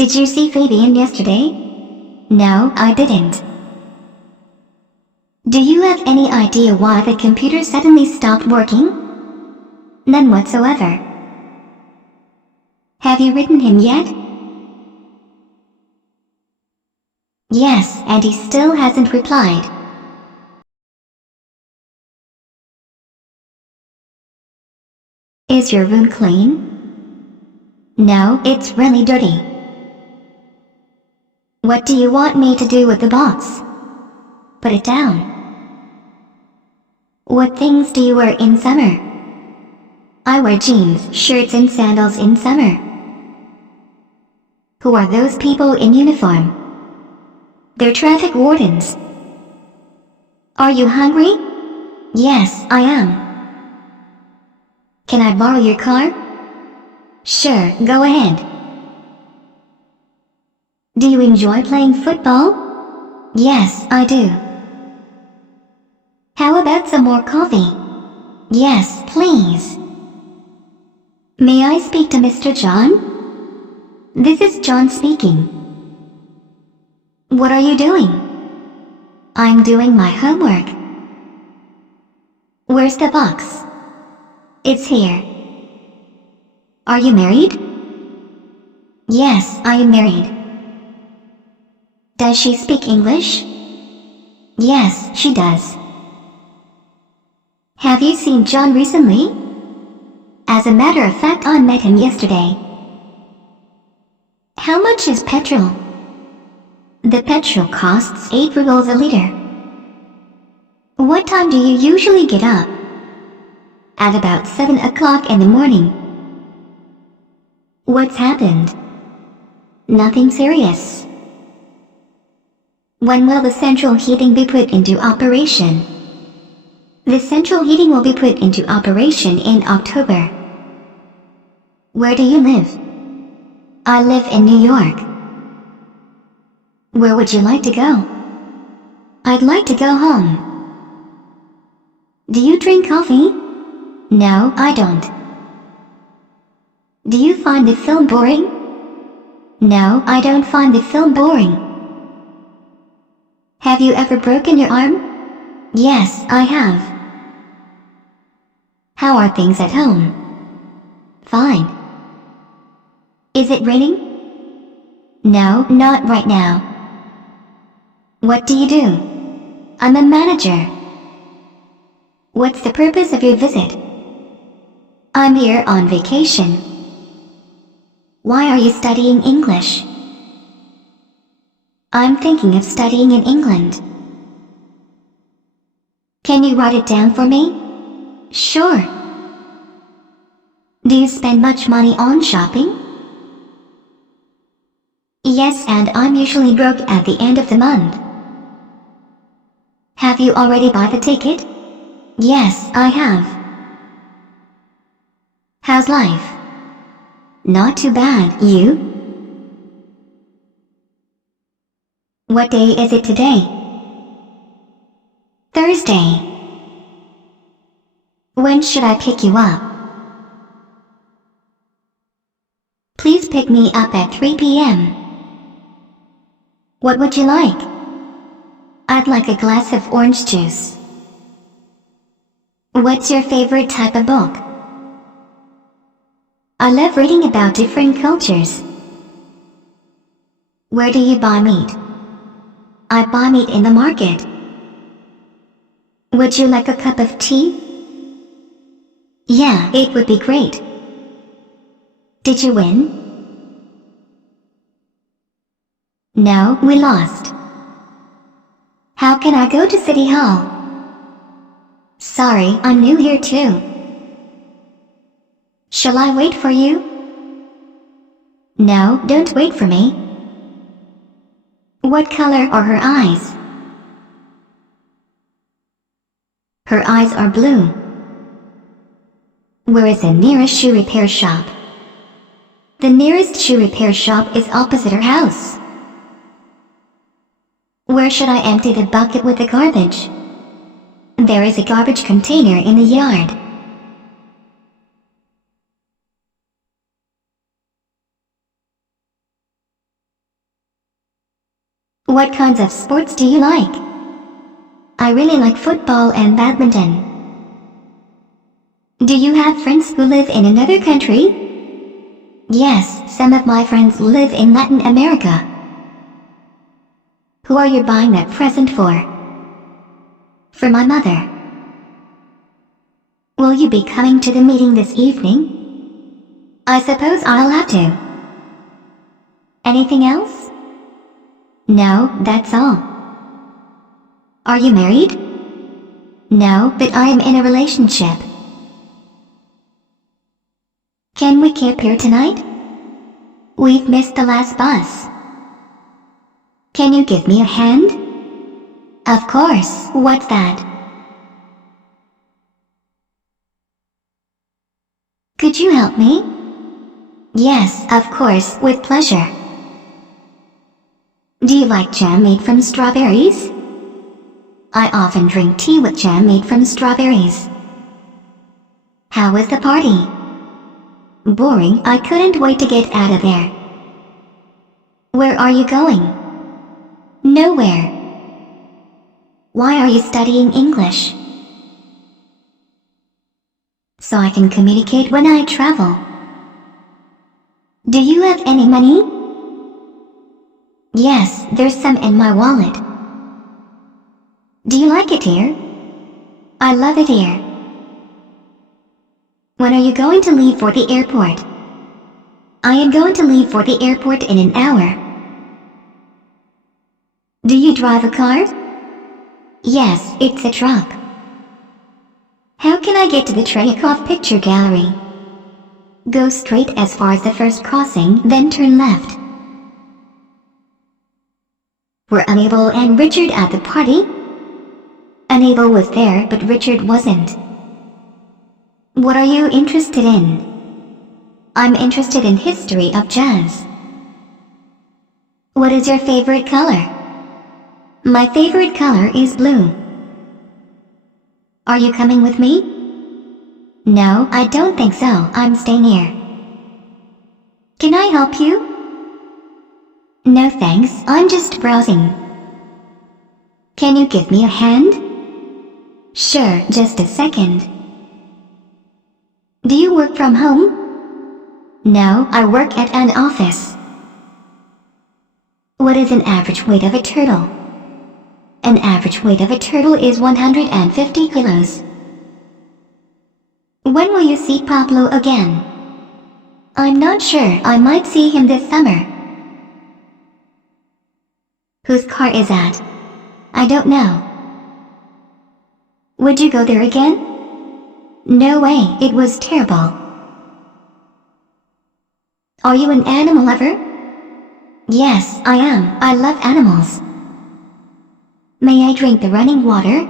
Did you see Fabian yesterday? No, I didn't. Do you have any idea why the computer suddenly stopped working? None whatsoever. Have you written him yet? Yes, and he still hasn't replied. Is your room clean? No, it's really dirty. What do you want me to do with the box? Put it down. What things do you wear in summer? I wear jeans, shirts and sandals in summer. Who are those people in uniform? They're traffic wardens. Are you hungry? Yes, I am. Can I borrow your car? Sure, go ahead. Do you enjoy playing football? Yes, I do. How about some more coffee? Yes, please. May I speak to Mr. John? This is John speaking. What are you doing? I'm doing my homework. Where's the box? It's here. Are you married? Yes, I am married. Does she speak English? Yes, she does. Have you seen John recently? As a matter of fact, I met him yesterday. How much is petrol? The petrol costs 8 rubles a liter. What time do you usually get up? At about 7 o'clock in the morning. What's happened? Nothing serious. When will the central heating be put into operation? The central heating will be put into operation in October. Where do you live? I live in New York. Where would you like to go? I'd like to go home. Do you drink coffee? No, I don't. Do you find the film boring? No, I don't find the film boring. Have you ever broken your arm? Yes, I have. How are things at home? Fine. Is it raining? No, not right now. What do you do? I'm a manager. What's the purpose of your visit? I'm here on vacation. Why are you studying English? I'm thinking of studying in England. Can you write it down for me? Sure. Do you spend much money on shopping? Yes, and I'm usually broke at the end of the month. Have you already bought the ticket? Yes, I have. How's life? Not too bad, you? What day is it today? Thursday. When should I pick you up? Please pick me up at 3 p.m. What would you like? I'd like a glass of orange juice. What's your favorite type of book? I love reading about different cultures. Where do you buy meat? I buy meat in the market. Would you like a cup of tea? Yeah, it would be great. Did you win? No, we lost. How can I go to City Hall? Sorry, I'm new here too. Shall I wait for you? No, don't wait for me. What color are her eyes? Her eyes are blue. Where is the nearest shoe repair shop? The nearest shoe repair shop is opposite her house. Where should I empty the bucket with the garbage? There is a garbage container in the yard. What kinds of sports do you like? I really like football and badminton. Do you have friends who live in another country? Yes, some of my friends live in Latin America. Who are you buying that present for? For my mother. Will you be coming to the meeting this evening? I suppose I'll have to. Anything else? No, that's all. Are you married? No, but I am in a relationship. Can we camp here tonight? We've missed the last bus. Can you give me a hand? Of course. What's that? Could you help me? Yes, of course, with pleasure. Do you like jam made from strawberries? I often drink tea with jam made from strawberries. How was the party? Boring. I couldn't wait to get out of there. Where are you going? Nowhere. Why are you studying English? So I can communicate when I travel. Do you have any money? Yes, there's some in my wallet. Do you like it here? I love it here. When are you going to leave for the airport? I am going to leave for the airport in an hour. Do you drive a car? Yes, it's a truck. How can I get to the Tretyakov Picture Gallery? Go straight as far as the first crossing, then turn left. Were Abel and Richard at the party? Abel was there, but Richard wasn't. What are you interested in? I'm interested in history of jazz. What is your favorite color? My favorite color is blue. Are you coming with me? No, I don't think so. I'm staying here. Can I help you? No thanks, I'm just browsing. Can you give me a hand? Sure, just a second. Do you work from home? No, I work at an office. What is an average weight of a turtle? An average weight of a turtle is 150 kilos. When will you see Pablo again? I'm not sure. I might see him this summer. Whose car is that? I don't know. Would you go there again? No way, it was terrible. Are you an animal lover? Yes, I am. I love animals. May I drink the running water?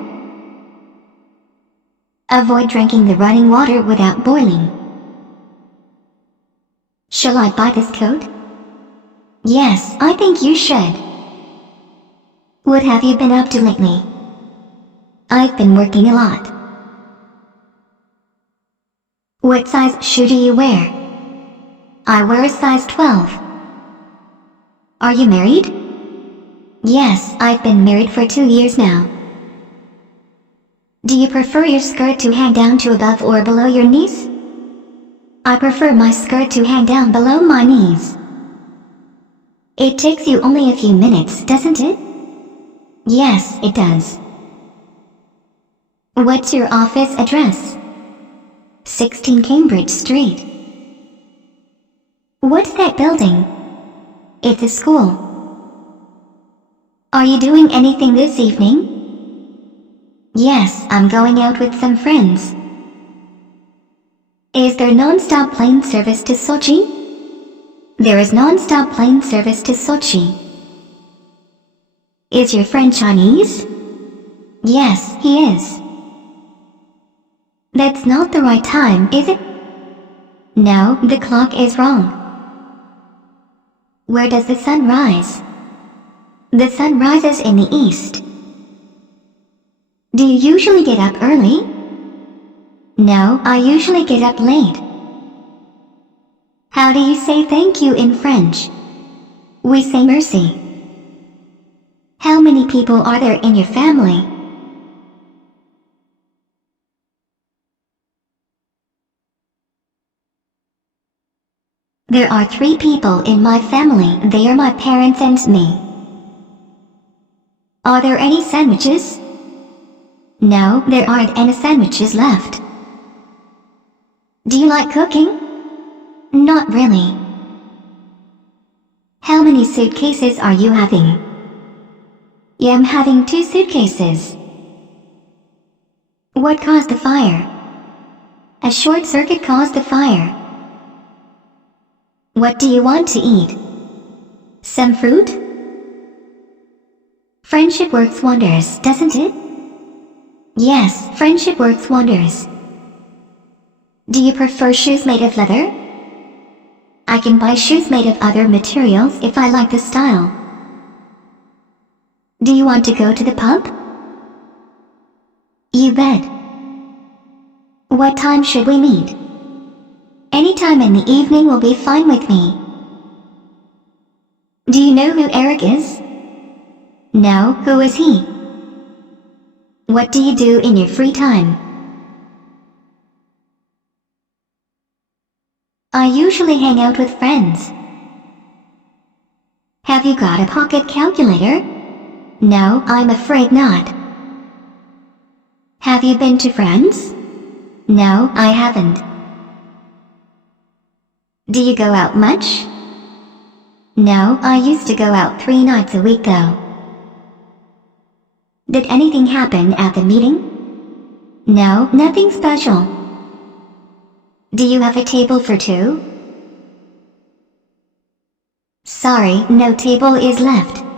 Avoid drinking the running water without boiling. Shall I buy this coat? Yes, I think you should. What have you been up to lately? I've been working a lot. What size shoe do you wear? I wear a size 12. Are you married? Yes, I've been married for 2 years now. Do you prefer your skirt to hang down to above or below your knees? I prefer my skirt to hang down below my knees. It takes you only a few minutes, doesn't it? Yes, it does. What's your office address? 16 Cambridge Street. What's that building? It's a school. Are you doing anything this evening? Yes, I'm going out with some friends. Is there non-stop plane service to Sochi? There is non-stop plane service to Sochi. Is your friend Chinese? Yes, he is. That's not the right time, is it? No, the clock is wrong. Where does the sun rise? The sun rises in the east. Do you usually get up early? No, I usually get up late. How do you say thank you in French? We say merci. How many people are there in your family? There are 3 people in my family. They are my parents and me. Are there any sandwiches? No, there aren't any sandwiches left. Do you like cooking? Not really. How many suitcases are you having? Yeah, I'm having 2 suitcases. What caused the fire? A short circuit caused the fire. What do you want to eat? Some fruit? Friendship works wonders, doesn't it? Yes, friendship works wonders. Do you prefer shoes made of leather? I can buy shoes made of other materials if I like the style. Do you want to go to the pub? You bet. What time should we meet? Any time in the evening will be fine with me. Do you know who Eric is? No, who is he? What do you do in your free time? I usually hang out with friends. Have you got a pocket calculator? No, I'm afraid not. Have you been to Friends? No, I haven't. Do you go out much? No, I used to go out 3 nights a week though. Did anything happen at the meeting? No, nothing special. Do you have a table for 2? Sorry, no table is left.